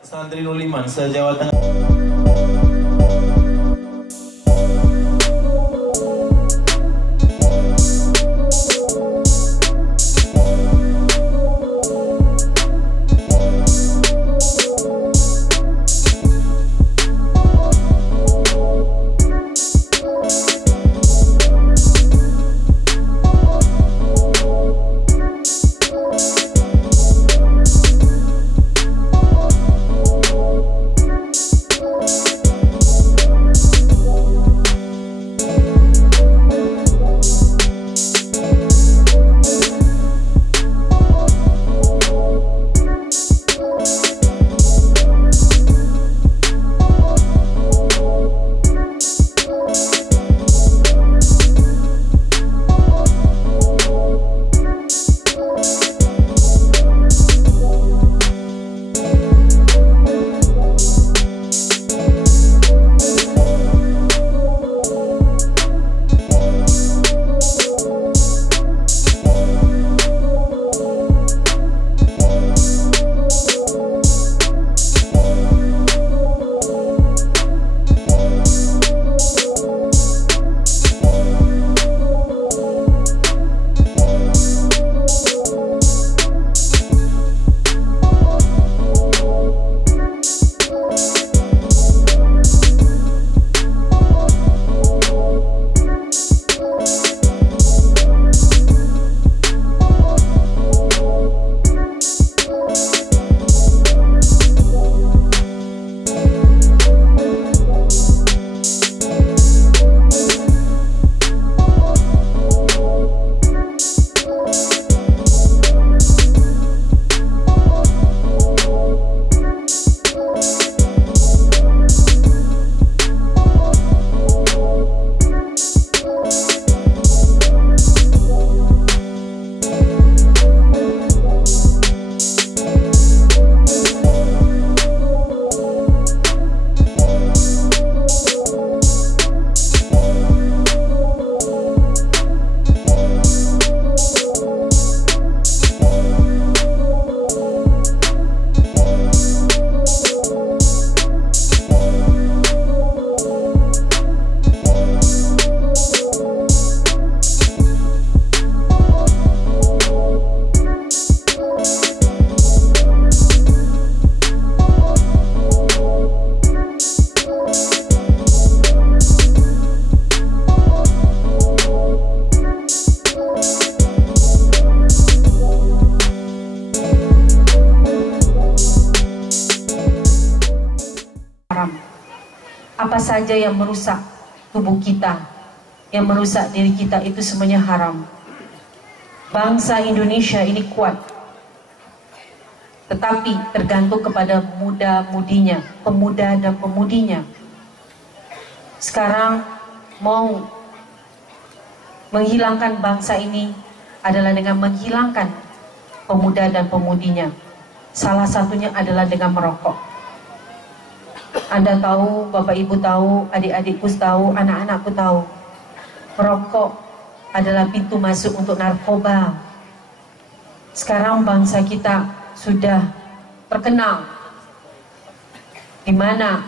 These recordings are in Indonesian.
Santri Nuliman se-Jawa Tengah. Apa saja yang merusak tubuh kita, yang merusak diri kita, itu semuanya haram. Bangsa Indonesia ini kuat, tetapi tergantung kepada muda-mudinya, pemuda dan pemudinya. Sekarang mau menghilangkan bangsa ini adalah dengan menghilangkan pemuda dan pemudinya. Salah satunya adalah dengan merokok. Anda tahu, Bapak Ibu tahu, adik-adikku tahu, anak-anakku tahu, merokok adalah pintu masuk untuk narkoba. Sekarang bangsa kita sudah terkenal, di mana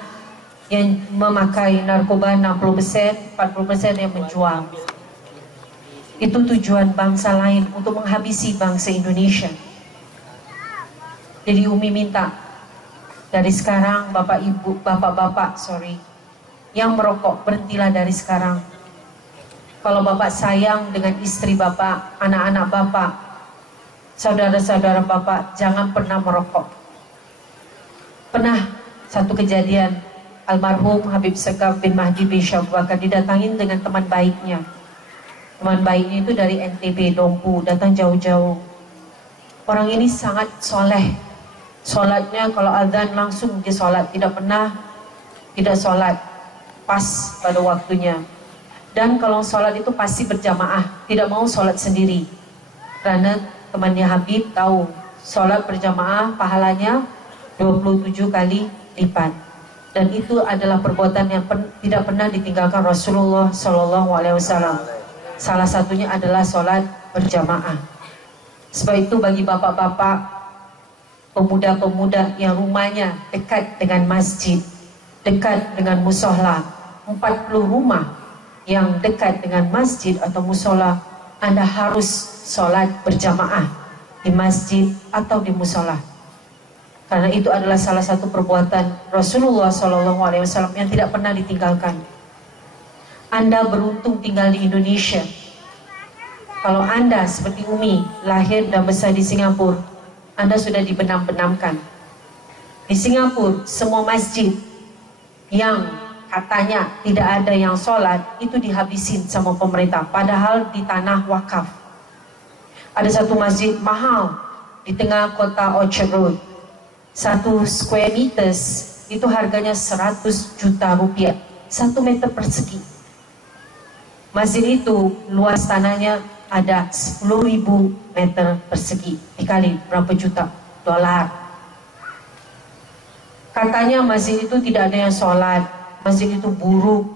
yang memakai narkoba 60%, 40% yang menjual. Itu tujuan bangsa lain untuk menghabisi bangsa Indonesia. Jadi Umi minta dari sekarang, Bapak Ibu, Bapak-bapak, yang merokok, berhentilah dari sekarang. Kalau Bapak sayang dengan istri Bapak, anak-anak Bapak, saudara-saudara Bapak, jangan pernah merokok. Pernah satu kejadian, almarhum Habib Sekaf bin Mahdi bin Syabwakar didatangin dengan teman baiknya. Teman baiknya itu dari NTB, Dompu, datang jauh-jauh. Orang ini sangat soleh. Sholatnya kalau azan langsung dia sholat, tidak pernah tidak sholat, pas pada waktunya. Dan kalau sholat itu pasti berjamaah, tidak mau sholat sendiri. Karena temannya Habib tahu sholat berjamaah pahalanya 27 kali lipat. Dan itu adalah perbuatan yang tidak pernah ditinggalkan Rasulullah SAW. Salah satunya adalah sholat berjamaah. Sebab itu bagi bapak-bapak, pemuda-pemuda yang rumahnya dekat dengan masjid, dekat dengan musola, 40 rumah yang dekat dengan masjid atau musola, Anda harus sholat berjamaah di masjid atau di musola. Karena itu adalah salah satu perbuatan Rasulullah SAW yang tidak pernah ditinggalkan. Anda beruntung tinggal di Indonesia. Kalau Anda seperti Umi, lahir dan besar di Singapura, Anda sudah dibenam-benamkan. Di Singapura, semua masjid yang katanya tidak ada yang sholat, itu dihabisin sama pemerintah. Padahal di tanah wakaf. Ada satu masjid mahal di tengah kota Orchard Road. 1 square meters itu harganya 100 juta rupiah. 1 meter persegi. Masjid itu luas tanahnya ada 10.000 meter persegi, dikali berapa juta dolar. Katanya masjid itu tidak ada yang sholat, masjid itu buruk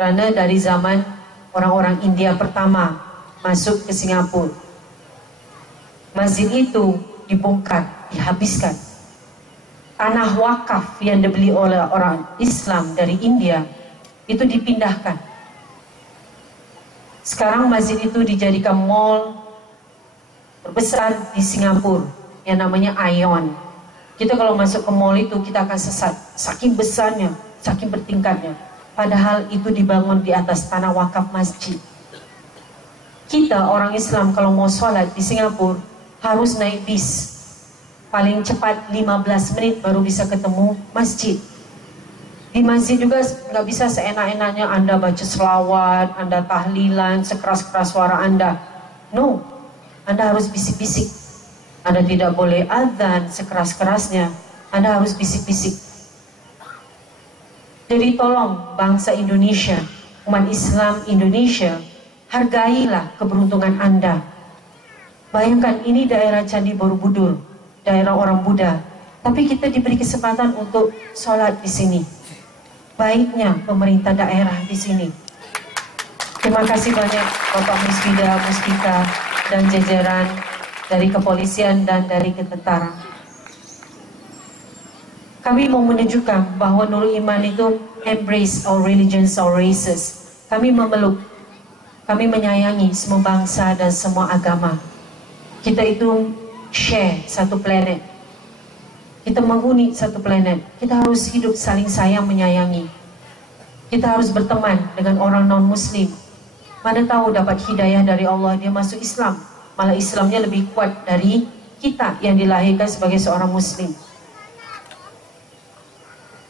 karena dari zaman orang-orang India pertama masuk ke Singapura. Masjid itu dibongkar, dihabiskan. Tanah wakaf yang dibeli oleh orang Islam dari India itu dipindahkan. Sekarang masjid itu dijadikan mall terbesar di Singapura yang namanya Ion. Kita kalau masuk ke mall itu kita akan sesat, saking besarnya, saking bertingkatnya. Padahal itu dibangun di atas tanah wakaf masjid. Kita orang Islam kalau mau sholat di Singapura harus naik bis. Paling cepat 15 menit baru bisa ketemu masjid. Di masjid juga nggak bisa seenak-enaknya Anda baca selawat, Anda tahlilan, sekeras-keras suara Anda. No, Anda harus bisik-bisik. Anda tidak boleh azan sekeras-kerasnya. Anda harus bisik-bisik. Jadi tolong bangsa Indonesia, umat Islam Indonesia, hargailah keberuntungan Anda. Bayangkan ini daerah Candi Borobudur, daerah orang Buddha, tapi kita diberi kesempatan untuk sholat di sini. Baiknya pemerintah daerah di sini. Terima kasih banyak Bapak Musbida, Muspika, dan jajaran dari kepolisian dan dari ketentara. Kami mau menunjukkan bahwa Nurul Iman itu embrace all religions, all races. Kami memeluk, kami menyayangi semua bangsa dan semua agama. Kita itu share satu planet. Kita menghuni satu planet. Kita harus hidup saling sayang menyayangi. Kita harus berteman dengan orang non-muslim. Mana tahu dapat hidayah dari Allah, dia masuk Islam. Malah Islamnya lebih kuat dari kita yang dilahirkan sebagai seorang muslim.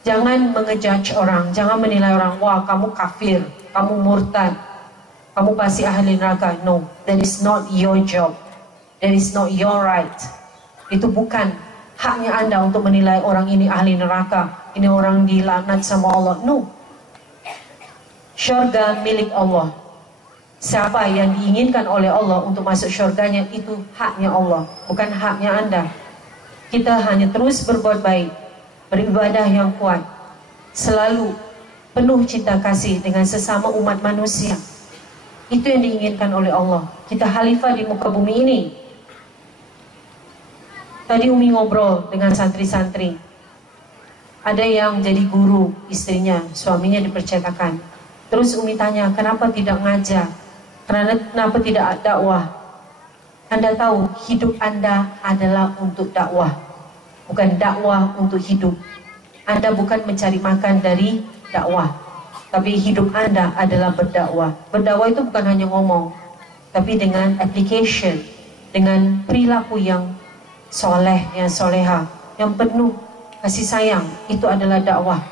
Jangan mengejudge orang, jangan menilai orang, wah kamu kafir, kamu murtad, kamu pasti ahli neraka. No, that is not your job. That is not your right. Itu bukan haknya Anda untuk menilai orang ini ahli neraka, ini orang dilaknat sama Allah. No. Syurga milik Allah. Siapa yang diinginkan oleh Allah untuk masuk syurganya, itu haknya Allah, bukan haknya Anda. Kita hanya terus berbuat baik, beribadah yang kuat, selalu penuh cinta kasih dengan sesama umat manusia. Itu yang diinginkan oleh Allah. Kita khalifah di muka bumi ini. Tadi Umi ngobrol dengan santri-santri. Ada yang jadi guru, istrinya, suaminya dipercetakan. Terus Umi tanya, kenapa tidak ngajar? Kenapa tidak dakwah? Anda tahu, hidup Anda adalah untuk dakwah, bukan dakwah untuk hidup. Anda bukan mencari makan dari dakwah, tapi hidup Anda adalah berdakwah. Berdakwah itu bukan hanya ngomong, tapi dengan application, dengan perilaku yang soleh, yang soleha, yang penuh kasih sayang. Itu adalah dakwah.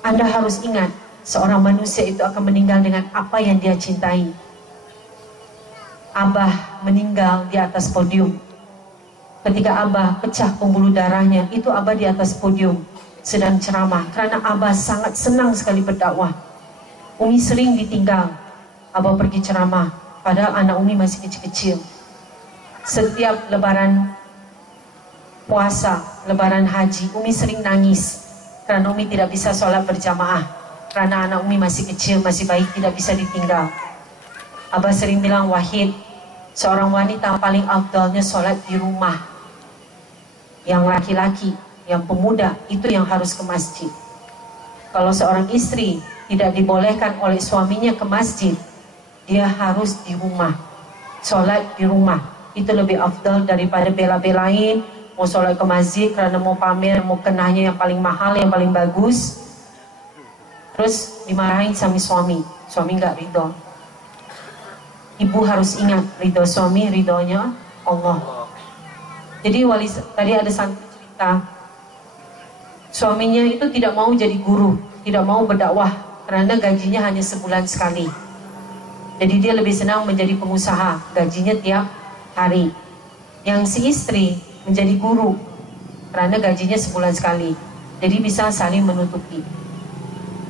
Anda harus ingat, seorang manusia itu akan meninggal dengan apa yang dia cintai. Abah meninggal di atas podium. Ketika Abah pecah pembuluh darahnya, itu Abah di atas podium sedang ceramah, karena Abah sangat senang sekali berdakwah. Umi sering ditinggal Abah pergi ceramah, padahal anak Umi masih kecil-kecil. Setiap lebaran puasa, lebaran haji, Umi sering nangis karena Umi tidak bisa sholat berjamaah, karena anak Umi masih kecil, masih bayi, tidak bisa ditinggal. Abah sering bilang, Wahid, seorang wanita paling afdalnya sholat di rumah, yang laki-laki, yang pemuda, itu yang harus ke masjid. Kalau seorang istri tidak dibolehkan oleh suaminya ke masjid, dia harus di rumah, sholat di rumah. Itu lebih afdal daripada bela-belain mau sholat ke masjid karena mau pamer, mau kenanya yang paling mahal, yang paling bagus, terus dimarahin sama suami nggak ridho. Ibu harus ingat, ridho suami, ridhonya Allah. Jadi tadi ada santri cerita, suaminya itu tidak mau jadi guru, tidak mau berdakwah karena gajinya hanya sebulan sekali. Jadi dia lebih senang menjadi pengusaha, gajinya tiap hari. Yang si istri menjadi guru karena gajinya sebulan sekali, jadi bisa saling menutupi.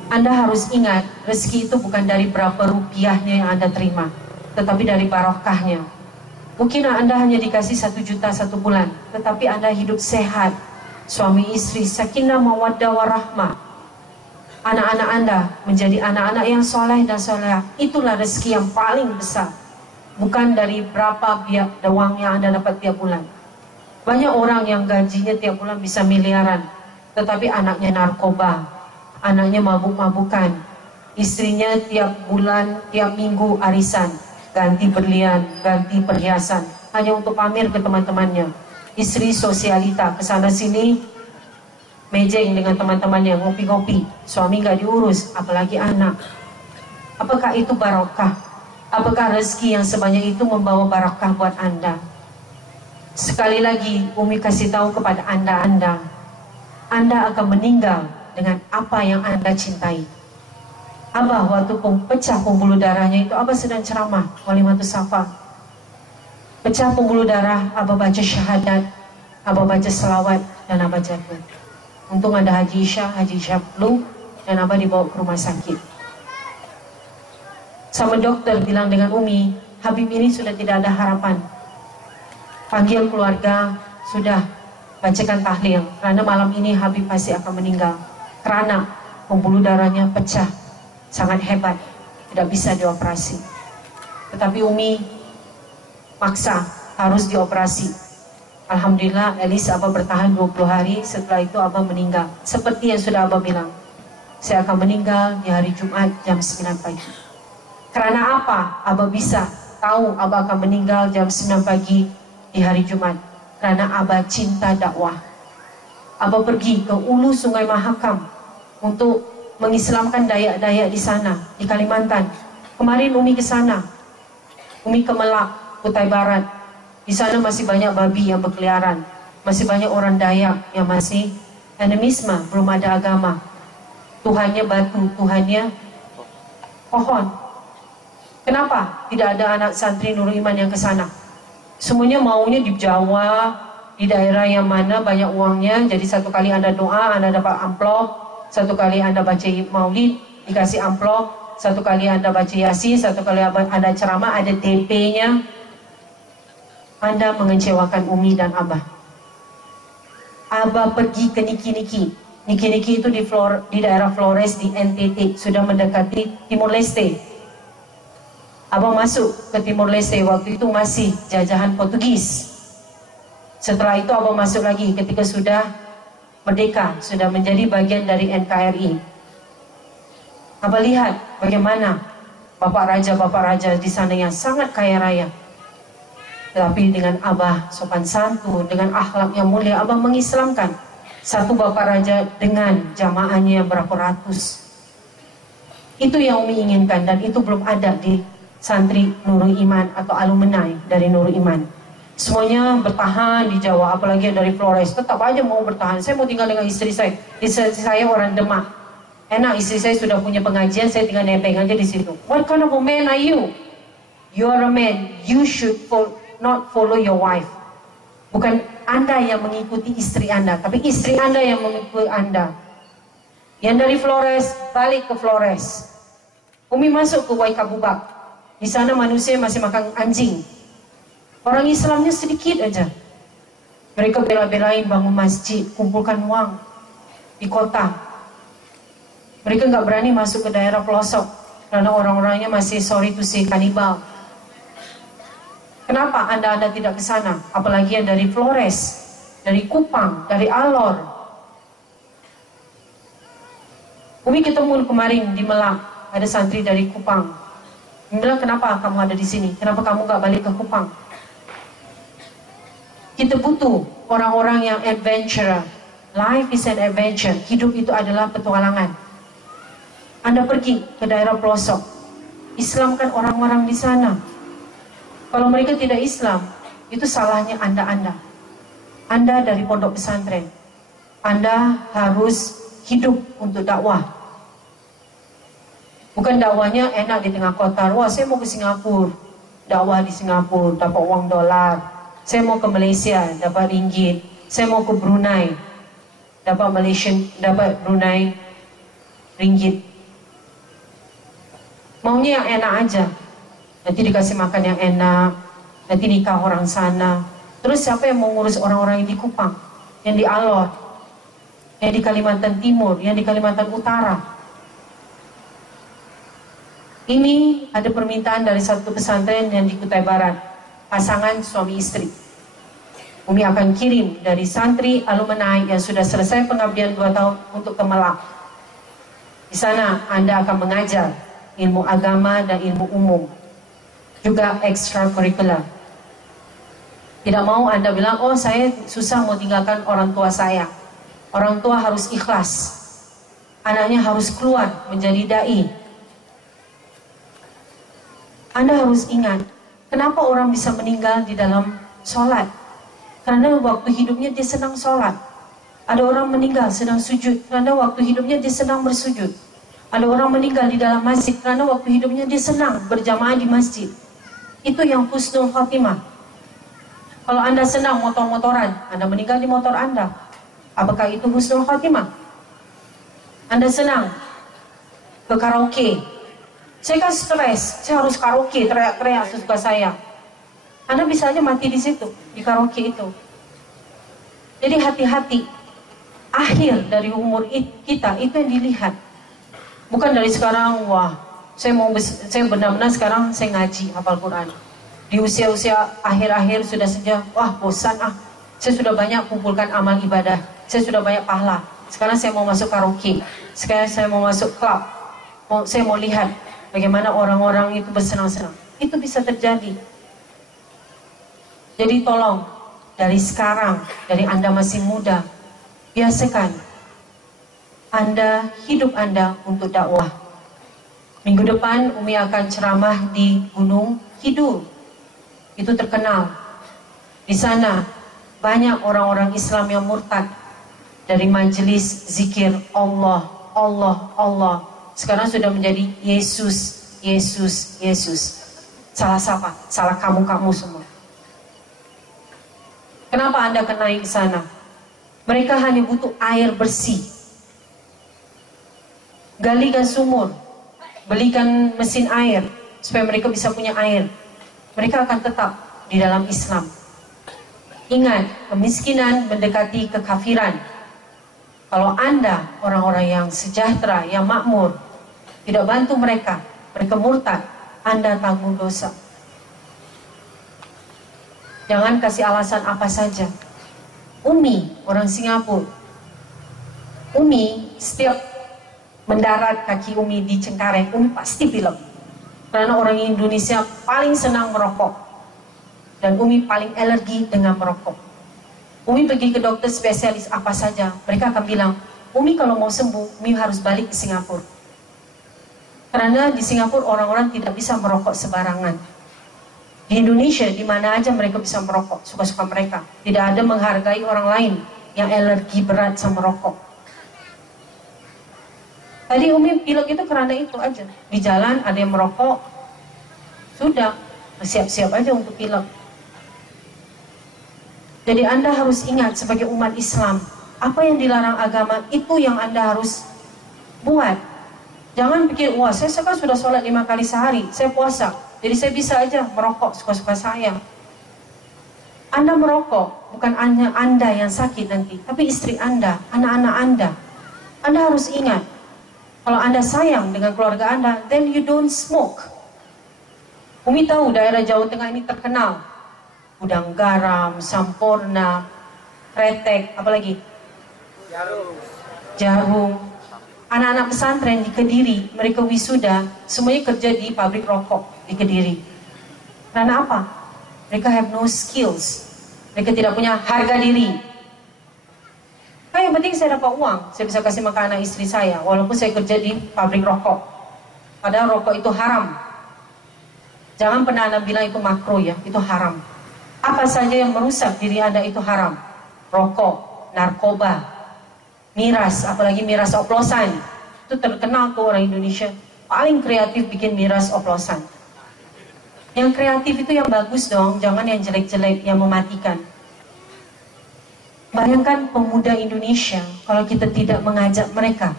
Anda harus ingat, rezeki itu bukan dari berapa rupiahnya yang Anda terima, tetapi dari barokahnya. Mungkin Anda hanya dikasih 1 juta 1 bulan, tetapi Anda hidup sehat, suami istri sakinah mawaddah warahmah, anak-anak Anda menjadi anak-anak yang soleh dan soleh. Itulah rezeki yang paling besar, bukan dari berapa uang yang Anda dapat tiap bulan. Banyak orang yang gajinya tiap bulan bisa miliaran, tetapi anaknya narkoba, anaknya mabuk-mabukan, istrinya tiap bulan, tiap minggu arisan, ganti berlian, ganti perhiasan, hanya untuk pamer ke teman-temannya. Istri sosialita, kesana sini, mejeng dengan teman-temannya, ngopi-ngopi, suami gak diurus, apalagi anak. Apakah itu barokah? Apakah rezeki yang sebanyak itu membawa barokah buat Anda? Sekali lagi, Umi kasih tahu kepada Anda akan meninggal dengan apa yang Anda cintai. Abah waktu pecah pembuluh darahnya itu, Abah sedang ceramah Walimatus Safa. Pecah pembuluh darah, Abah baca syahadat, Abah baca selawat, dan Abah jatuh. Untung ada Haji Isya belum, dan Abah dibawa ke rumah sakit. Sama dokter bilang dengan Umi, Habib ini sudah tidak ada harapan. Panggil keluarga, sudah bacakan tahlil, karena malam ini Habib pasti akan meninggal. Karena pembuluh darahnya pecah, sangat hebat, tidak bisa dioperasi. Tetapi Umi maksa harus dioperasi. Alhamdulillah, at least Abah bertahan 20 hari. Setelah itu Abah meninggal. Seperti yang sudah Abah bilang, saya akan meninggal di hari Jumat jam 9 pagi. Karena apa Abah bisa tahu Abah akan meninggal jam 9 pagi di hari Jumat? Karena Abah cinta dakwah. Abah pergi ke Ulu Sungai Mahakam untuk mengislamkan Dayak-Dayak di sana, di Kalimantan. Kemarin Umi ke sana, Umi ke Melak, Kutai Barat. Di sana masih banyak babi yang berkeliaran, masih banyak orang Dayak yang masih animisme, belum ada agama. Tuhannya batu, Tuhannya pohon. Kenapa tidak ada anak santri Nurul Iman yang ke sana? Semuanya maunya di Jawa, di daerah yang mana banyak uangnya. Jadi satu kali Anda doa, Anda dapat amplop. Satu kali Anda baca maulid, dikasih amplop. Satu kali Anda baca yasin, satu kali Anda ceramah, ada DP-nya. Anda mengecewakan Umi dan Abah. Abah pergi ke Niki-Niki. Niki-Niki itu di daerah Flores, di NTT, sudah mendekati Timur Leste. Abah masuk ke Timur Leste, waktu itu masih jajahan Portugis. Setelah itu Abah masuk lagi ketika sudah merdeka, sudah menjadi bagian dari NKRI. Abah lihat bagaimana Bapak Raja di sana yang sangat kaya raya. Tetapi dengan Abah sopan santun, dengan akhlak yang mulia, Abah mengislamkan satu Bapak Raja dengan jamaahnya berapa ratus. Itu yang Umi inginkan, dan itu belum ada di santri Nurul Iman atau alumni dari Nurul Iman. Semuanya bertahan di Jawa, apalagi yang dari Flores, tetap aja mau bertahan. Saya mau tinggal dengan istri saya. Istri saya orang Demak. Enak, istri saya sudah punya pengajian, saya tinggal nebeng aja di situ. What kind of a man are you? You are a man. You should not follow your wife. Bukan Anda yang mengikuti istri Anda, tapi istri Anda yang mengikuti Anda. Yang dari Flores balik ke Flores. Umi masuk ke Waikabubak. Di sana manusia masih makan anjing. Orang Islamnya sedikit aja. Mereka bela-belain bangun masjid, kumpulkan uang di kota. Mereka nggak berani masuk ke daerah pelosok karena orang-orangnya masih, sorry to say, kanibal. Kenapa Anda tidak ke sana? Apalagi yang dari Flores. dari Kupang, dari Alor. Umi ketemu kemarin di Melang, ada santri dari Kupang. Umi bilang, kenapa kamu ada di sini? Kenapa kamu gak balik ke Kupang? Kita butuh orang-orang yang adventurer. Life is an adventure. Hidup itu adalah petualangan. Anda pergi ke daerah pelosok, Islamkan orang-orang di sana. Kalau mereka tidak Islam, itu salahnya Anda. Anda dari pondok pesantren, Anda harus hidup untuk dakwah. Bukan dakwahnya enak di tengah kota. Wah, saya mau ke Singapura, dakwah di Singapura, dapat uang dolar. Saya mau ke Malaysia, dapat ringgit. Saya mau ke Brunei, dapat Brunei ringgit. Maunya yang enak aja. Nanti dikasih makan yang enak, nanti nikah orang sana. Terus siapa yang mau ngurus orang-orang yang di Kupang, yang di Alor, yang di Kalimantan Timur, yang di Kalimantan Utara? Ini ada permintaan dari satu pesantren yang di Kutai Barat, pasangan suami istri. Umi akan kirim dari santri alumni yang sudah selesai pengabdian 2 tahun untuk ke Melang. Di sana Anda akan mengajar ilmu agama dan ilmu umum, juga ekstrakurikuler. Tidak mau Anda bilang, oh saya susah mau tinggalkan orang tua saya. Orang tua harus ikhlas. Anaknya harus keluar menjadi dai. Anda harus ingat, kenapa orang bisa meninggal di dalam sholat? Karena waktu hidupnya dia senang sholat. Ada orang meninggal sedang sujud, karena waktu hidupnya dia senang bersujud. Ada orang meninggal di dalam masjid, karena waktu hidupnya dia senang berjamaah di masjid. Itu yang husnul khatimah. Kalau Anda senang motor-motoran, Anda meninggal di motor Anda. Apakah itu husnul khatimah? Anda senang ke karaoke. Saya kan stres, saya harus karaoke, teriak-teriak sesuka saya. Anda bisa aja mati di situ, di karaoke itu. Jadi hati-hati. Akhir dari umur kita itu yang dilihat. Bukan dari sekarang, wah, saya benar-benar sekarang saya ngaji, hafal Quran. Di usia-usia akhir-akhir sudah saja, wah bosan ah. Saya sudah banyak kumpulkan amal ibadah. Saya sudah banyak pahala. Sekarang saya mau masuk karaoke. Sekarang saya mau masuk klub. Saya mau lihat bagaimana orang-orang itu bersenang-senang. Itu bisa terjadi. Jadi tolong, dari sekarang, dari Anda masih muda, biasakan hidup Anda untuk dakwah. Minggu depan Umi akan ceramah di Gunung Kidul. Itu terkenal. Di sana banyak orang-orang Islam yang murtad dari majelis zikir Allah, Allah, Allah. Sekarang sudah menjadi Yesus, Yesus, Yesus. Salah siapa? Salah kamu semua. Kenapa Anda kena di sana? Mereka hanya butuh air bersih. Galikan sumur, belikan mesin air supaya mereka bisa punya air. Mereka akan tetap di dalam Islam. Ingat, kemiskinan mendekati kekafiran. Kalau Anda orang-orang yang sejahtera, yang makmur, tidak bantu mereka, mereka murtad, Anda tanggung dosa. Jangan kasih alasan apa saja. Umi, orang Singapura. Umi, setiap mendarat kaki Umi di Cengkareng, Umi pasti pilek. Karena orang Indonesia paling senang merokok. Dan Umi paling alergi dengan merokok. Umi pergi ke dokter spesialis apa saja, mereka akan bilang, Umi kalau mau sembuh, Umi harus balik ke Singapura. Karena di Singapura orang-orang tidak bisa merokok sembarangan. Di Indonesia, di mana aja mereka bisa merokok, suka-suka mereka. Tidak ada menghargai orang lain yang alergi berat sama rokok. Tadi Umi pilek itu karena itu aja. Di jalan ada yang merokok, sudah, siap-siap aja untuk pilek. Jadi Anda harus ingat sebagai umat Islam, apa yang dilarang agama itu yang Anda harus buat. Jangan pikir, wah saya kan sudah sholat 5 kali sehari, saya puasa. Jadi saya bisa aja merokok suka-suka saya. Anda merokok, bukan hanya Anda yang sakit nanti, tapi istri Anda, anak-anak Anda. Anda harus ingat, kalau Anda sayang dengan keluarga Anda, then you don't smoke. Umi tahu daerah Jawa Tengah ini terkenal. Gudang Garam, Sampurna, kretek, apalagi jarum. Anak-anak pesantren di Kediri, mereka wisuda, semuanya kerja di pabrik rokok di Kediri. Karena apa? Mereka have no skills. Mereka tidak punya harga diri. Nah, yang penting saya dapat uang, saya bisa kasih makan anak istri saya, walaupun saya kerja di pabrik rokok. Padahal rokok itu haram. Jangan pernah Anda bilang itu makro ya, itu haram. Apa saja yang merusak diri Anda itu haram. Rokok, narkoba, miras, apalagi miras oplosan. Itu terkenal tuh orang Indonesia. Paling kreatif bikin miras oplosan. Yang kreatif itu yang bagus dong, jangan yang jelek-jelek, yang mematikan. Bayangkan pemuda Indonesia kalau kita tidak mengajak mereka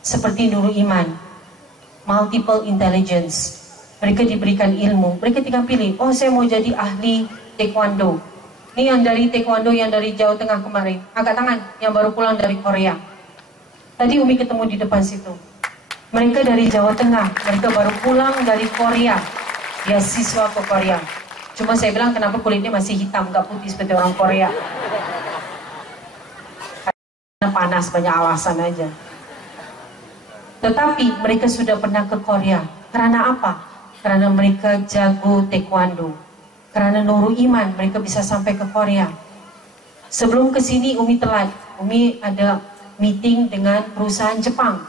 seperti Nurul Iman, multiple intelligence. Mereka diberikan ilmu, mereka tinggal pilih, oh saya mau jadi ahli taekwondo. Ini yang dari taekwondo yang dari Jawa Tengah kemarin, angkat tangan, yang baru pulang dari Korea. Tadi Umi ketemu di depan situ. Mereka dari Jawa Tengah, mereka baru pulang dari Korea. Dia siswa ke Korea. Cuma saya bilang kenapa kulitnya masih hitam, gak putih seperti orang Korea. Karena panas, banyak alasan aja. Tetapi mereka sudah pernah ke Korea. Karena apa? Karena mereka jago taekwondo. Karena Nurul Iman mereka bisa sampai ke Korea. Sebelum ke sini Umi telat. Umi ada meeting dengan perusahaan Jepang.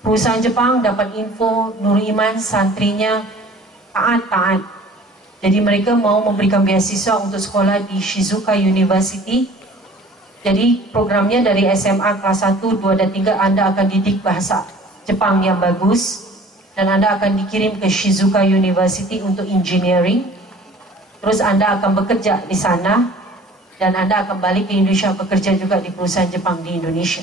Perusahaan Jepang dapat info Nurul Iman santrinya taat. Jadi mereka mau memberikan beasiswa untuk sekolah di Shizuoka University. Jadi programnya dari SMA kelas 1, 2, dan 3 Anda akan didik bahasa Jepang yang bagus. Dan Anda akan dikirim ke Shizuoka University untuk engineering. Terus Anda akan bekerja di sana. Dan Anda akan balik ke Indonesia bekerja juga di perusahaan Jepang di Indonesia.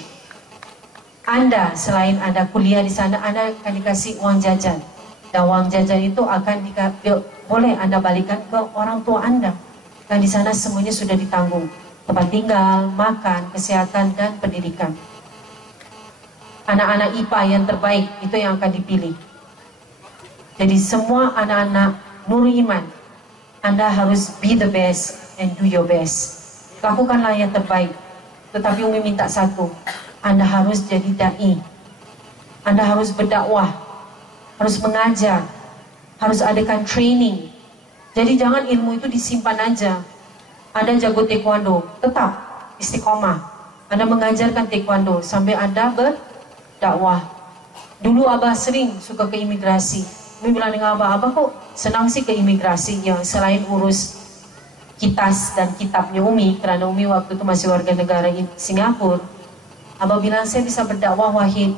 Anda selain Anda kuliah di sana, Anda akan dikasih uang jajan. Dan uang jajan itu akan boleh Anda balikan ke orang tua Anda. Dan di sana semuanya sudah ditanggung. Tempat tinggal, makan, kesehatan, dan pendidikan. Anak-anak IPA yang terbaik itu yang akan dipilih. Jadi semua anak-anak Nurul Iman, Anda harus be the best and do your best. Lakukanlah yang terbaik. Tetapi Umi minta satu, Anda harus jadi da'i. Anda harus berdakwah, harus mengajar, harus adakan training. Jadi jangan ilmu itu disimpan aja. Anda jago taekwondo, tetap istiqomah. Anda mengajarkan taekwondo sampai Anda berdakwah. Dulu Abah sering suka ke imigrasi. Umi bilang dengan Abah kok senang sih ke imigrasi ya, selain urus kitas dan kitabnya Umi, karena Umi waktu itu masih warga negara Singapura. Abah bilang saya bisa berdakwah Wahid,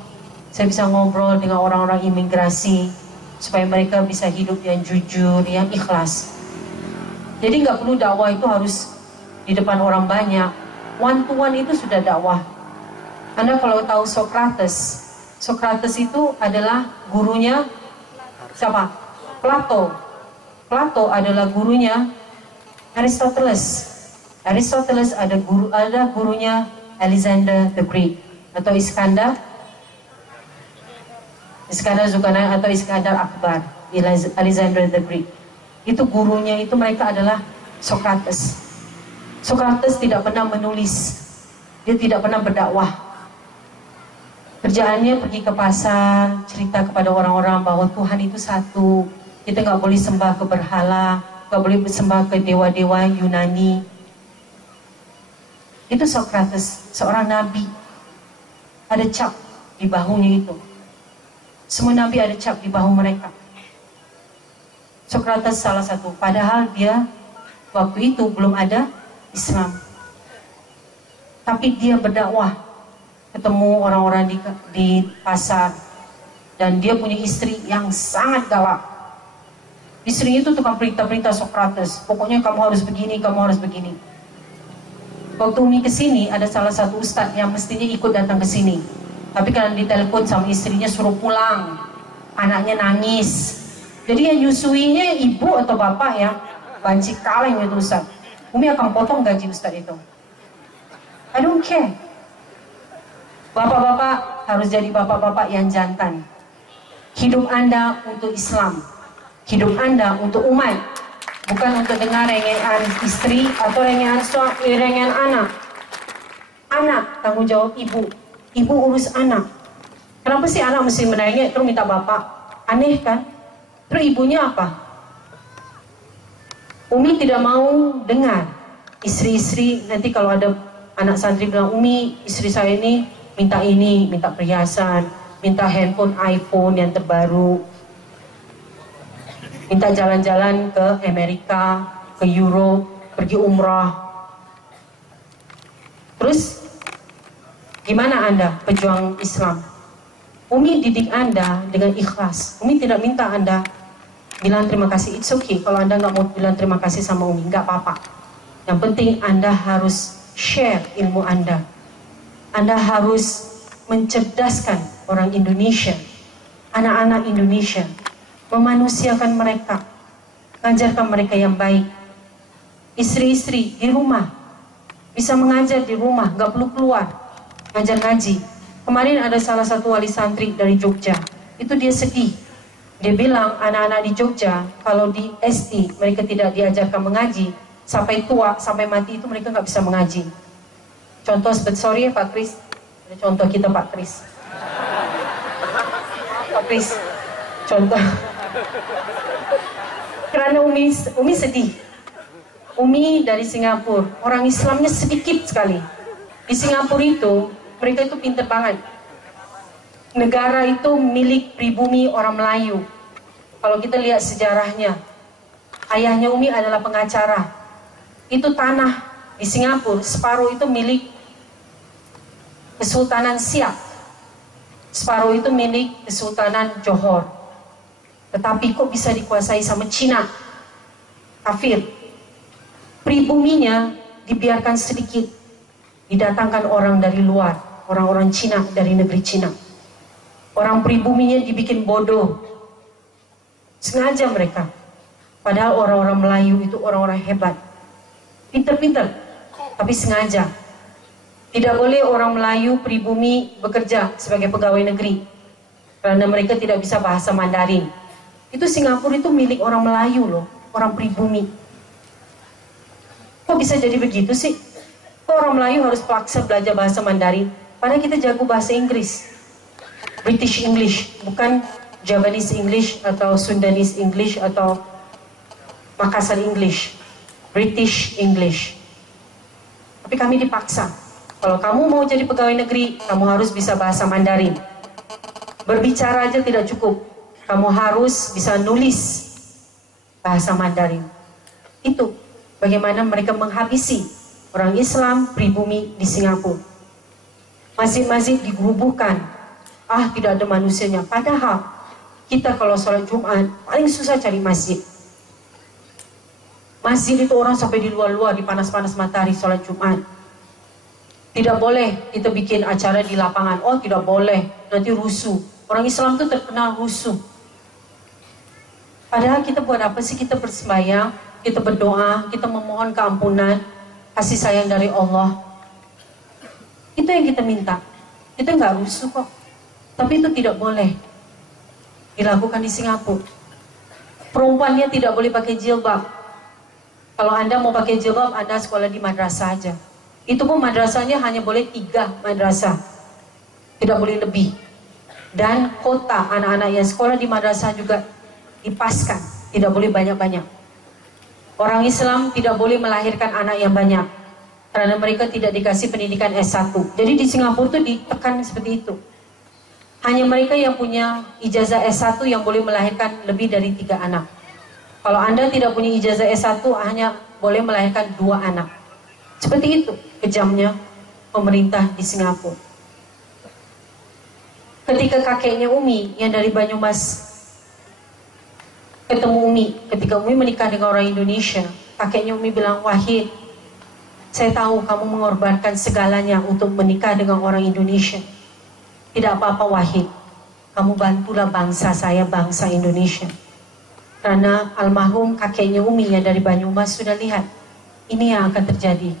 saya bisa ngobrol dengan orang-orang imigrasi supaya mereka bisa hidup yang jujur, yang ikhlas. Jadi nggak perlu dakwah itu harus di depan orang banyak. One to one itu sudah dakwah. Anda kalau tahu Socrates, Socrates itu adalah gurunya siapa? Plato. Plato adalah gurunya Aristoteles. Aristoteles ada gurunya Alexander the Great atau Iskandar Zulkarnain atau Iskandar Akbar. Alexander the Great. Itu gurunya itu mereka adalah Socrates. Socrates tidak pernah menulis. Dia tidak pernah berdakwah. Kerjaannya pergi ke pasar, cerita kepada orang-orang bahwa Tuhan itu satu. Kita nggak boleh sembah ke berhala, nggak boleh sembah ke dewa-dewa Yunani. Itu Socrates, seorang nabi. Ada cap di bahunya itu. Semua nabi ada cap di bahu mereka. Socrates salah satu. Padahal dia waktu itu belum ada Islam. Tapi dia berdakwah, ketemu orang-orang di pasar, dan dia punya istri yang sangat galak. Istrinya itu tukang perintah-perintah Socrates. Pokoknya kamu harus begini, kamu harus begini. Waktu Umi kesini, ada salah satu ustadz yang mestinya ikut datang ke sini. Tapi karena ditelepon sama istrinya suruh pulang, anaknya nangis. Jadi yang nyusuinya ibu atau bapak ya, banci kaleng itu ustadz. Umi akan potong gaji ustadz itu. I don't care. Bapak-bapak harus jadi bapak-bapak yang jantan. Hidup Anda untuk Islam. Hidup Anda untuk umat. bukan untuk dengar rengean istri atau rengean suami, rengean anak. Anak tanggung jawab ibu. Ibu urus anak. Kenapa sih anak mesti merengek terus minta bapak? Aneh kan? Terus ibunya apa? Umi tidak mau dengar. Istri-istri nanti kalau ada anak santri bilang, Umi, istri saya ini, minta perhiasan, minta handphone iPhone yang terbaru, minta jalan-jalan ke Amerika, ke Europe, pergi umrah. Terus gimana Anda pejuang Islam? Umi didik Anda dengan ikhlas. Umi tidak minta Anda bilang terima kasih. It's okay kalau Anda nggak mau bilang terima kasih sama Umi, nggak apa-apa. Yang penting Anda harus share ilmu Anda. Anda harus mencerdaskan orang Indonesia, anak-anak Indonesia, memanusiakan mereka, mengajarkan mereka yang baik. Istri-istri di rumah bisa mengajar di rumah, nggak perlu keluar, ngajar ngaji. Kemarin ada salah satu wali santri dari Jogja, itu dia sedih. Dia bilang anak-anak di Jogja kalau di SD mereka tidak diajarkan mengaji, sampai tua, sampai mati itu mereka nggak bisa mengaji. Contoh sorry ya Pak Kris, ada contoh kita Pak Kris. Pak Kris, contoh. Karena Umi sedih. Umi dari Singapura, orang Islamnya sedikit sekali. Di Singapura itu mereka itu pintar banget. Negara itu milik pribumi orang Melayu. Kalau kita lihat sejarahnya, ayahnya Umi adalah pengacara. Itu tanah di Singapura, separuh itu milik Kesultanan Siak. Separuh itu milik Kesultanan Johor. Tetapi kok bisa dikuasai sama Cina? Kafir. Pribuminya dibiarkan sedikit. Didatangkan orang dari luar. Orang-orang Cina dari negeri Cina. Orang pribuminya dibikin bodoh. Sengaja mereka. Padahal orang-orang Melayu itu orang-orang hebat. Pinter-pinter. Tapi sengaja. Tidak boleh orang Melayu pribumi bekerja sebagai pegawai negeri. Karena mereka tidak bisa bahasa Mandarin. Itu Singapura itu milik orang Melayu loh. Orang pribumi. Kok bisa jadi begitu sih? Kok orang Melayu harus paksa belajar bahasa Mandarin? Padahal kita jago bahasa Inggris. British English. Bukan Javanese English atau Sundanese English atau Makassar English. British English. Tapi kami dipaksa. Kalau kamu mau jadi pegawai negeri, kamu harus bisa bahasa Mandarin. Berbicara aja tidak cukup. Kamu harus bisa nulis bahasa Mandarin. Itu bagaimana mereka menghabisi orang Islam pribumi di Singapura. Masjid-masjid digerubuhkan. Tidak ada manusianya. Padahal kita kalau sholat Jumat paling susah cari masjid. Masjid itu orang sampai di luar-luar di panas-panas matahari sholat Jumat. Tidak boleh kita bikin acara di lapangan. Tidak boleh. Nanti rusuh. Orang Islam itu terkenal rusuh. Padahal kita buat apa sih? Kita bersembahyang, kita berdoa, kita memohon keampunan, kasih sayang dari Allah. Itu yang kita minta. Kita nggak rusuh kok. Tapi itu tidak boleh dilakukan di Singapura. Perempuannya tidak boleh pakai jilbab. Kalau Anda mau pakai jilbab, Anda sekolah di madrasah aja. Itu pun madrasahnya hanya boleh 3 madrasah. Tidak boleh lebih. Dan kota anak-anak yang sekolah di madrasah juga dipaskan. Tidak boleh banyak-banyak. Orang Islam tidak boleh melahirkan anak yang banyak. Karena mereka tidak dikasih pendidikan S1. Jadi di Singapura itu ditekan seperti itu. Hanya mereka yang punya ijazah S1 yang boleh melahirkan lebih dari 3 anak. Kalau Anda tidak punya ijazah S1, hanya boleh melahirkan 2 anak. Seperti itu kejamnya pemerintah di Singapura. Ketika kakeknya Umi yang dari Banyumas ketemu Umi, ketika Umi menikah dengan orang Indonesia, kakeknya Umi bilang, Wahid, saya tahu kamu mengorbankan segalanya untuk menikah dengan orang Indonesia. Tidak apa-apa Wahid, kamu bantulah bangsa saya, bangsa Indonesia. Karena almarhum kakeknya Umi yang dari Banyumas sudah lihat, ini yang akan terjadi.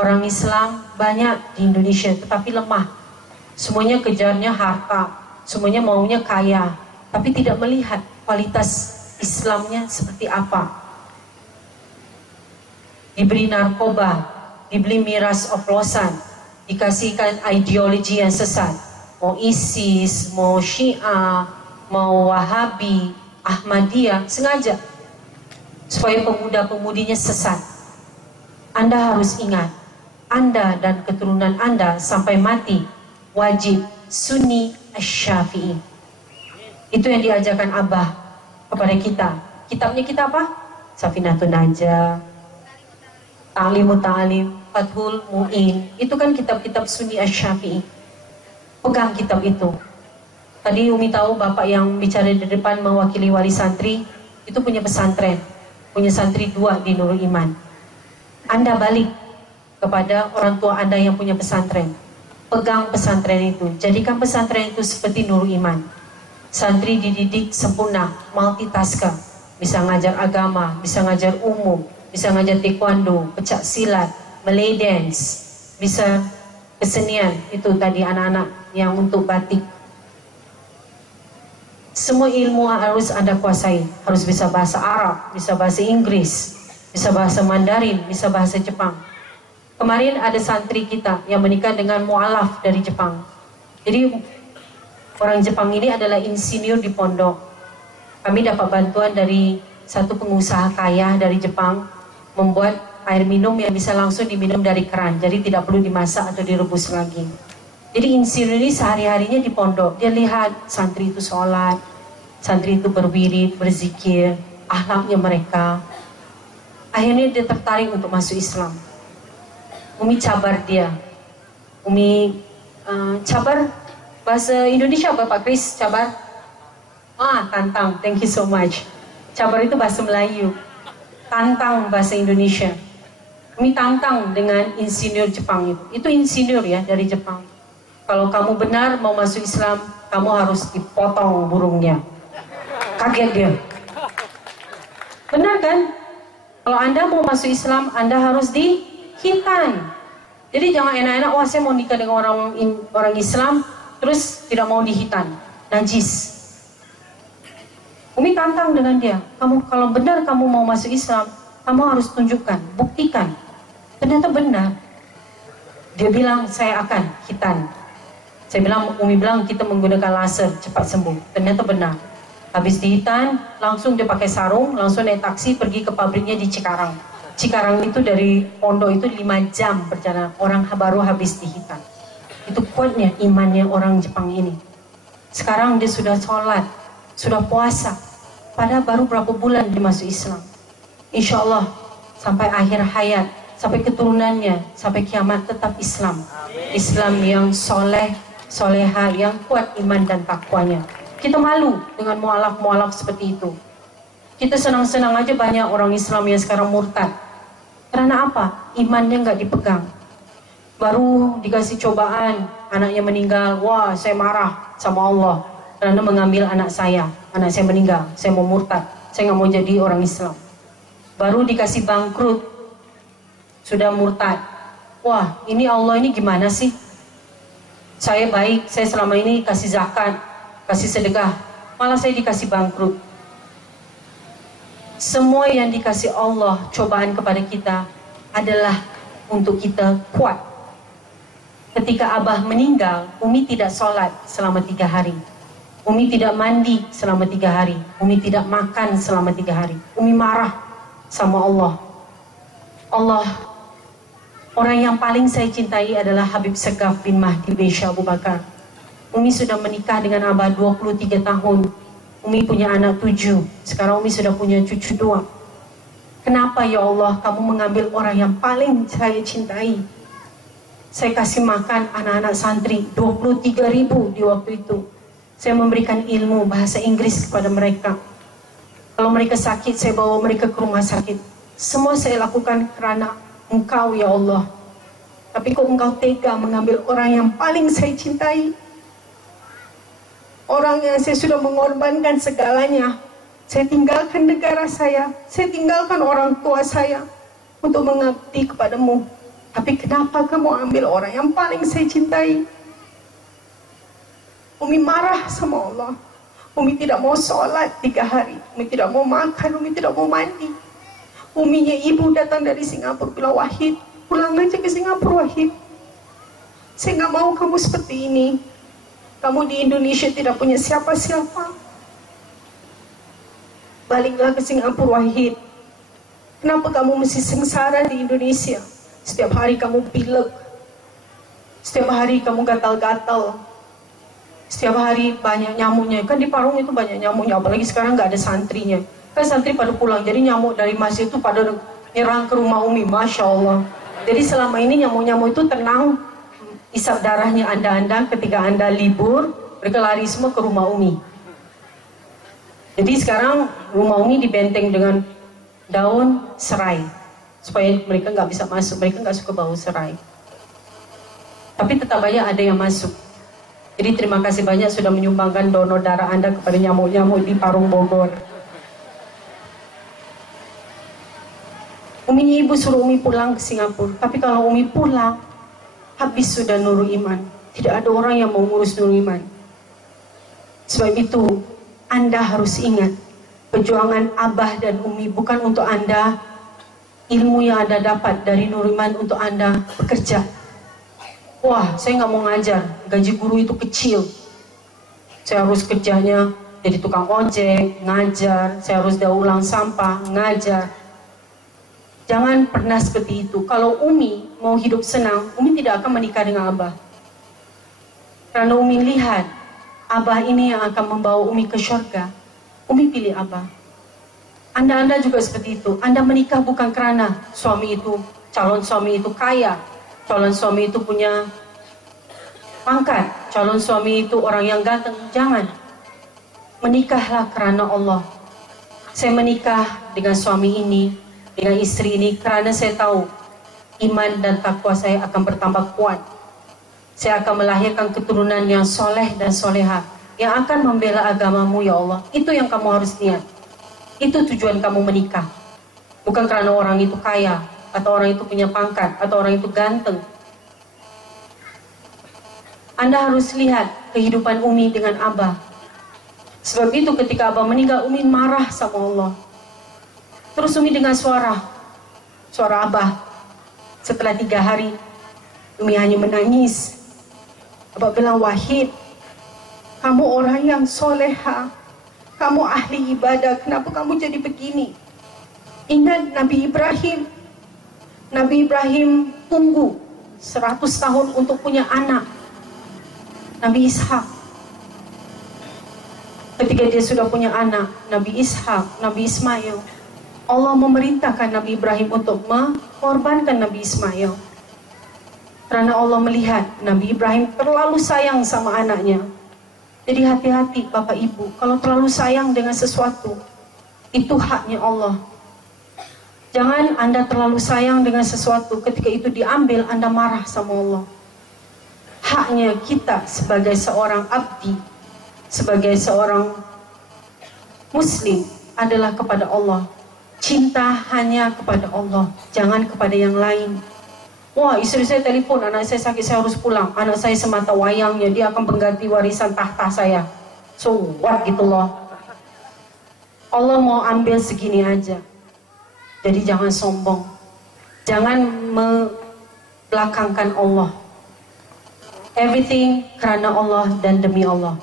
Orang Islam banyak di Indonesia tetapi lemah. Semuanya kejarnya harta, semuanya maunya kaya, tapi tidak melihat kualitas Islamnya seperti apa. diberi narkoba, diberi miras oplosan, dikasihkan ideologi yang sesat, mau ISIS, mau Syiah, mau Wahabi, Ahmadiyah, sengaja supaya pemuda-pemudinya sesat. Anda harus ingat, Anda dan keturunan Anda sampai mati wajib Sunni Asy-Syafi'i. Itu yang diajarkan Abah kepada kita. Kitabnya kita apa? Safinatun Najah, Ta'limut Ta'lim, Fathul Mu'in. Itu kan kitab-kitab Sunni Asy-Syafi'i. Pegang kitab itu. Tadi Umi tahu Bapak yang bicara di depan mewakili wali santri itu punya pesantren, punya santri 2 di Nurul Iman. Anda balik kepada orang tua Anda yang punya pesantren. Pegang pesantren itu, jadikan pesantren itu seperti Nurul Iman. Santri dididik sempurna, multitasker, bisa ngajar agama, bisa ngajar umum, bisa ngajar taekwondo, pecak silat, Malay dance, bisa kesenian, itu tadi anak-anak yang untuk batik. Semua ilmu harus Anda kuasai, harus bisa bahasa Arab, bisa bahasa Inggris, bisa bahasa Mandarin, bisa bahasa Jepang. Kemarin ada santri kita yang menikah dengan mualaf dari Jepang. Jadi orang Jepang ini adalah insinyur di pondok. Kami dapat bantuan dari satu pengusaha kaya dari Jepang membuat air minum yang bisa langsung diminum dari keran. Jadi tidak perlu dimasak atau direbus lagi. Jadi insinyur ini sehari-harinya di pondok. Dia lihat santri itu sholat, santri itu berwirid, berzikir, akhlaknya mereka. Akhirnya dia tertarik untuk masuk Islam. Umi cabar dia. Umi cabar bahasa Indonesia apa Pak Kris? Cabar? Tantang. Thank you so much. Cabar itu bahasa Melayu. Tantang bahasa Indonesia. Umi tantang dengan insinyur Jepang itu. Itu insinyur ya dari Jepang. Kalau kamu benar mau masuk Islam, kamu harus dipotong burungnya. Kaget dia. Benar kan? Kalau Anda mau masuk Islam, Anda harus dihitan. Jadi jangan enak-enak, wah saya mau nikah dengan orang Islam, terus tidak mau dihitan, najis. Umi tantang dengan dia, kamu kalau benar kamu mau masuk Islam, kamu harus tunjukkan, buktikan. Ternyata benar. Dia bilang saya akan hitan. Umi bilang kita menggunakan laser cepat sembuh. Ternyata benar. Habis dihitan, langsung dia pakai sarung, langsung naik taksi pergi ke pabriknya di Cikarang. Cikarang itu dari pondok itu 5 jam perjalanan. Orang baru habis dihitan. Itu kuatnya imannya orang Jepang ini. Sekarang dia sudah sholat, sudah puasa. Padahal baru berapa bulan dia masuk Islam. Insya Allah sampai akhir hayat, sampai keturunannya, sampai kiamat tetap Islam. Islam yang soleh, soleha, yang kuat iman dan takwanya. Kita malu dengan mualaf-mualaf seperti itu. Kita senang-senang aja banyak orang Islam yang sekarang murtad. Karena apa? Imannya nggak dipegang. Baru dikasih cobaan, anaknya meninggal, wah saya marah sama Allah karena mengambil anak saya meninggal, saya mau murtad, saya nggak mau jadi orang Islam. Baru dikasih bangkrut, sudah murtad, wah ini Allah ini gimana sih? Saya baik, saya selama ini kasih zakat, kasih sedekah, malah saya dikasih bangkrut. Semua yang dikasih Allah cobaan kepada kita adalah untuk kita kuat. Ketika Abah meninggal, Umi tidak sholat selama 3 hari. Umi tidak mandi selama 3 hari. Umi tidak makan selama 3 hari. Umi marah sama Allah. Orang yang paling saya cintai adalah Habib Segaf bin Mahdi bin Syekh Abu Bakar. Umi sudah menikah dengan Abah 23 tahun. Umi punya anak 7. Sekarang Umi sudah punya cucu 2. Kenapa ya Allah kamu mengambil orang yang paling saya cintai? Saya kasih makan anak-anak santri 23.000 di waktu itu. Saya memberikan ilmu bahasa Inggris kepada mereka. Kalau mereka sakit, saya bawa mereka ke rumah sakit. Semua saya lakukan karena Engkau ya Allah. Tapi kok Engkau tega mengambil orang yang paling saya cintai? Orang yang saya sudah mengorbankan segalanya. Saya tinggalkan negara saya tinggalkan orang tua saya untuk mengabdi kepadamu. Tapi kenapa kamu ambil orang yang paling saya cintai? Umi marah sama Allah. Umi tidak mau sholat 3 hari. Umi tidak mau makan, Umi tidak mau mandi. Uminya ibu datang dari Singapura bilang, Wahid, pulang aja ke Singapura, Wahid. Saya nggak mau kamu seperti ini. Kamu di Indonesia tidak punya siapa-siapa. Baliklah ke Singapura, Wahid. Kenapa kamu mesti sengsara di Indonesia? Setiap hari kamu pilek. Setiap hari kamu gatal-gatal. Setiap hari banyak nyamuknya. Kan di Parung itu banyak nyamuknya. Apalagi sekarang nggak ada santrinya. Kan santri pada pulang. Jadi nyamuk dari masjid itu pada nyerang ke rumah Umi. Masya Allah. Jadi selama ini nyamuk-nyamuk itu tenang. Isap darahnya anda-anda ketika anda libur. Mereka lari semua ke rumah Umi. Jadi sekarang rumah Umi dibenteng dengan daun serai. Supaya mereka nggak bisa masuk. Mereka nggak suka bau serai. Tapi tetap aja ada yang masuk. Jadi terima kasih banyak sudah menyumbangkan donor darah anda kepada nyamuk-nyamuk di Parung Bogor. Uminya ibu suruh Umi pulang ke Singapura. Tapi kalau Umi pulang, habis sudah Nurul Iman. Tidak ada orang yang mau ngurus Nurul Iman. Sebab itu, anda harus ingat, perjuangan Abah dan Umi bukan untuk anda, ilmu yang anda dapat dari Nurul Iman untuk anda bekerja. Wah, saya nggak mau ngajar, gaji guru itu kecil. Saya harus kerjanya jadi tukang ojek, ngajar, saya harus daur ulang sampah, ngajar. Jangan pernah seperti itu. Kalau Umi mau hidup senang, Umi tidak akan menikah dengan Abah. Karena Umi lihat, Abah ini yang akan membawa Umi ke surga. Umi pilih Abah. Anda juga seperti itu. Anda menikah bukan karena suami itu, calon suami itu kaya. Calon suami itu punya pangkat, calon suami itu orang yang ganteng. Jangan. Menikahlah karena Allah. Saya menikah dengan suami ini, dengan istri ini, karena saya tahu iman dan takwa saya akan bertambah kuat. Saya akan melahirkan keturunan yang soleh dan soleha, yang akan membela agamamu ya Allah. Itu yang kamu harus lihat. Itu tujuan kamu menikah. Bukan karena orang itu kaya, atau orang itu punya pangkat, atau orang itu ganteng. Anda harus lihat kehidupan Umi dengan Abah. Sebab itu ketika Abah meninggal, Umi marah sama Allah. Terus Umi dengan suara Abah. Setelah 3 hari, Umi hanya menangis. Abah bilang, Wahid, kamu orang yang soleha, kamu ahli ibadah, kenapa kamu jadi begini? Ingat Nabi Ibrahim. Nabi Ibrahim tunggu 100 tahun untuk punya anak, Nabi Ishak. Ketika dia sudah punya anak, Nabi Ishak, Nabi Ismail, Allah memerintahkan Nabi Ibrahim untuk mengorbankan Nabi Ismail. Karena Allah melihat Nabi Ibrahim terlalu sayang sama anaknya. Jadi hati-hati Bapak Ibu, kalau terlalu sayang dengan sesuatu, itu haknya Allah. Jangan Anda terlalu sayang dengan sesuatu, ketika itu diambil Anda marah sama Allah. Haknya kita sebagai seorang abdi, sebagai seorang muslim adalah kepada Allah. Cinta hanya kepada Allah, jangan kepada yang lain. Wah, istri saya telepon, anak saya sakit, saya harus pulang. Anak saya semata wayangnya, dia akan mengganti warisan tahta saya. So what gitu loh. Allah mau ambil segini aja. Jadi jangan sombong. Jangan membelakangkan Allah. Everything karena Allah dan demi Allah.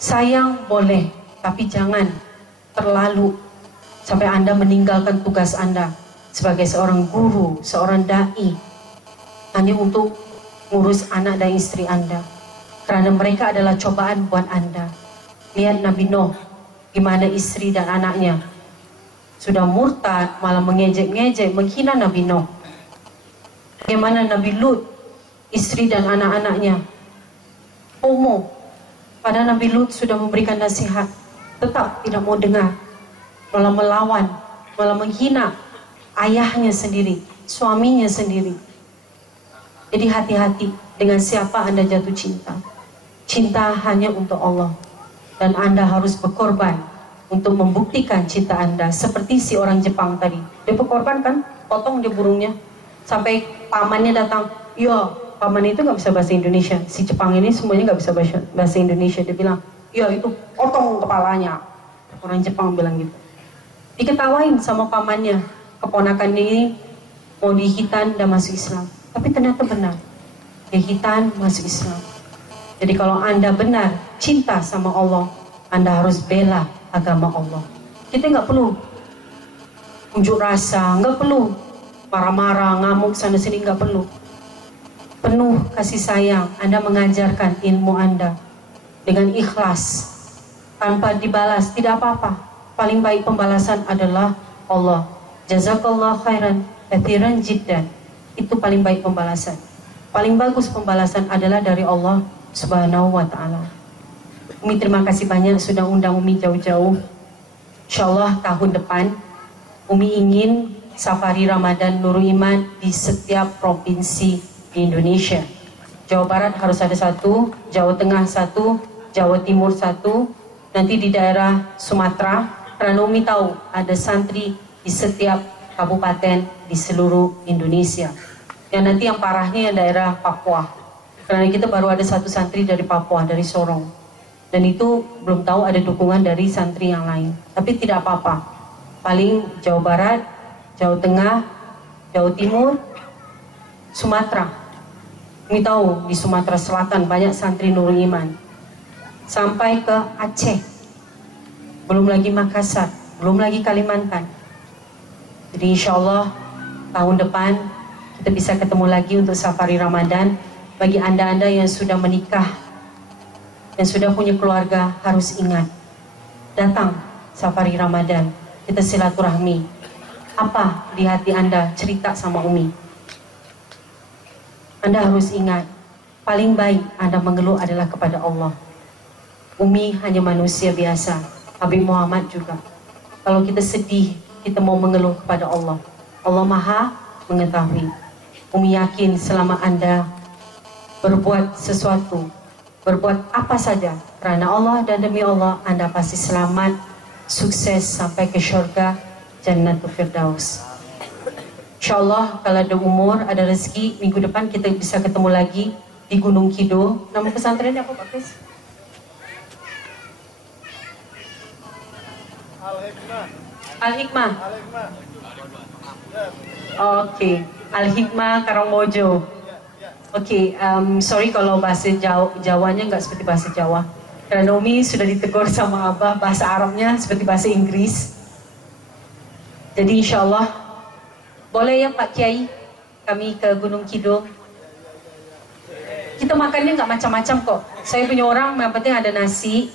Sayang boleh, tapi jangan terlalu sampai Anda meninggalkan tugas Anda sebagai seorang guru, seorang da'i, hanya untuk ngurus anak dan istri Anda. Karena mereka adalah cobaan buat Anda. Lihat Nabi Nuh, gimana istri dan anaknya sudah murtad, malah mengejek-ngejek, menghina Nabi Nuh. Bagaimana Nabi Lut, istri dan anak-anaknya homo, padahal Nabi Lut sudah memberikan nasihat, tetap tidak mau dengar, malah melawan, malah menghina ayahnya sendiri, suaminya sendiri. Jadi hati-hati dengan siapa Anda jatuh cinta. Cinta hanya untuk Allah, dan Anda harus berkorban untuk membuktikan cinta Anda. Seperti si orang Jepang tadi, dia berkorban kan, potong dia burungnya, sampai pamannya datang. Ya, paman itu nggak bisa bahasa Indonesia, si Jepang ini semuanya nggak bisa bahasa Indonesia. Dia bilang, ya itu potong kepalanya. Orang Jepang bilang gitu. Diketawain sama pamannya, keponakan ini mau dihitan dan masuk Islam. Tapi ternyata benar, dihitan masuk Islam. Jadi kalau Anda benar cinta sama Allah, Anda harus bela agama Allah. Kita nggak perlu unjuk rasa, nggak perlu marah-marah, ngamuk sana sini, nggak perlu. Penuh kasih sayang, Anda mengajarkan ilmu Anda dengan ikhlas, tanpa dibalas, tidak apa-apa. Paling baik pembalasan adalah Allah. Jazakallah khairan katsiran jiddan. Itu paling baik pembalasan. Paling bagus pembalasan adalah dari Allah Subhanahu wa ta'ala. Umi terima kasih banyak sudah undang Umi jauh-jauh. Insyaallah tahun depan Umi ingin safari Ramadan Nurul Iman di setiap provinsi di Indonesia. Jawa Barat harus ada satu, Jawa Tengah satu, Jawa Timur satu, nanti di daerah Sumatera, karena Umi tahu ada santri di setiap kabupaten di seluruh Indonesia. Dan nanti yang parahnya yang daerah Papua, karena kita baru ada satu santri dari Papua, dari Sorong, dan itu belum tahu ada dukungan dari santri yang lain. Tapi tidak apa-apa, paling Jawa Barat, Jawa Tengah, Jawa Timur, Sumatera. Umi tahu di Sumatera Selatan banyak santri Nurul Iman, sampai ke Aceh, belum lagi Makassar, belum lagi Kalimantan. Jadi insya Allah tahun depan kita bisa ketemu lagi untuk safari Ramadan. Bagi anda-anda yang sudah menikah, yang sudah punya keluarga, harus ingat, datang safari Ramadan, kita silaturahmi. Apa di hati anda, cerita sama Umi. Anda harus ingat, paling baik anda mengeluh adalah kepada Allah. Umi hanya manusia biasa, Habib Muhammad juga. Kalau kita sedih, kita mau mengeluh kepada Allah, Allah Maha mengetahui. Umi yakin selama anda berbuat sesuatu, berbuat apa saja karena Allah dan demi Allah, anda pasti selamat, sukses sampai ke surga Jannatul Firdaus. Insyaallah kalau ada umur, ada rezeki, minggu depan kita bisa ketemu lagi di Gunung Kidul. Nama pesantrennya apa Pak Kris? Al-Hikmah. Oke, Al-Hikmah Karangmojo. Oke, sorry kalau bahasa Jawanya nggak seperti bahasa Jawa. Karena Umi sudah ditegur sama Abah, bahasa Arabnya seperti bahasa Inggris. Jadi insya Allah, boleh ya Pak Kiai, kami ke Gunung Kidul. Kita makannya nggak macam-macam kok. Saya punya orang, yang penting ada nasi,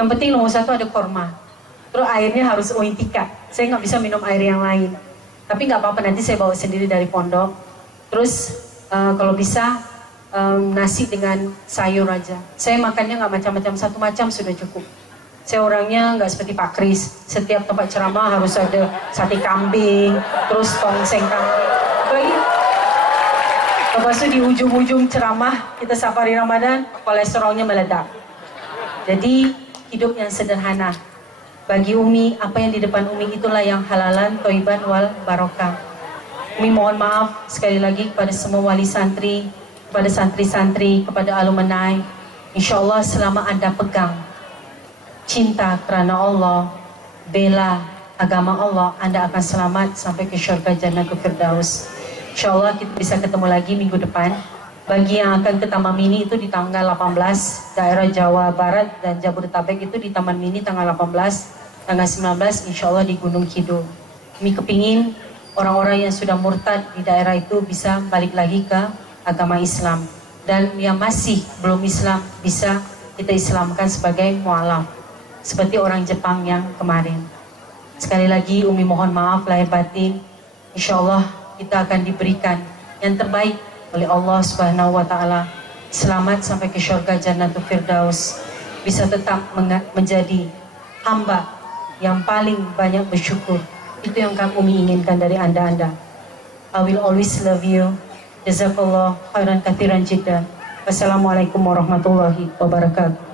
yang penting nomor satu ada korma. Terus airnya harus ointika. Saya nggak bisa minum air yang lain. Tapi nggak apa-apa, nanti saya bawa sendiri dari pondok. Terus kalau bisa nasi dengan sayur aja. Saya makannya nggak macam-macam, satu macam sudah cukup. Saya orangnya nggak seperti Pak Kris. Setiap tempat ceramah harus ada sate kambing, terus tongseng kambing. Lagi, lepas itu di ujung-ujung ceramah kita safari Ramadan, kolesterolnya meledak. Jadi hidup yang sederhana. Bagi Umi, apa yang di depan Umi itulah yang halalan, thayyiban wal barokah. Umi mohon maaf sekali lagi kepada semua wali santri, kepada santri-santri, kepada alumni. Insya Allah selama anda pegang cinta karena Allah, bela agama Allah, anda akan selamat sampai ke surga Jannatul Firdaus. Insya Allah kita bisa ketemu lagi minggu depan. Bagi yang akan ke Taman Mini itu di tanggal 18, daerah Jawa Barat dan Jabodetabek itu di Taman Mini tanggal 18, tanggal 19 insya Allah di Gunung Kidul. Kami kepingin orang-orang yang sudah murtad di daerah itu bisa balik lagi ke agama Islam. Dan yang masih belum Islam bisa kita Islamkan sebagai mu'alaf. Seperti orang Jepang yang kemarin. Sekali lagi Umi mohon maaf lahir batin. Insya Allah kita akan diberikan yang terbaik oleh Allah Subhanahu wa ta'ala. Selamat sampai ke surga Jannatul Firdaus. Bisa tetap menjadi hamba yang paling banyak bersyukur. Itu yang kami Umi inginkan dari anda-anda. I will always love you. Jazakallah khairan katsiran jiddan. Wassalamualaikum warahmatullahi wabarakatuh.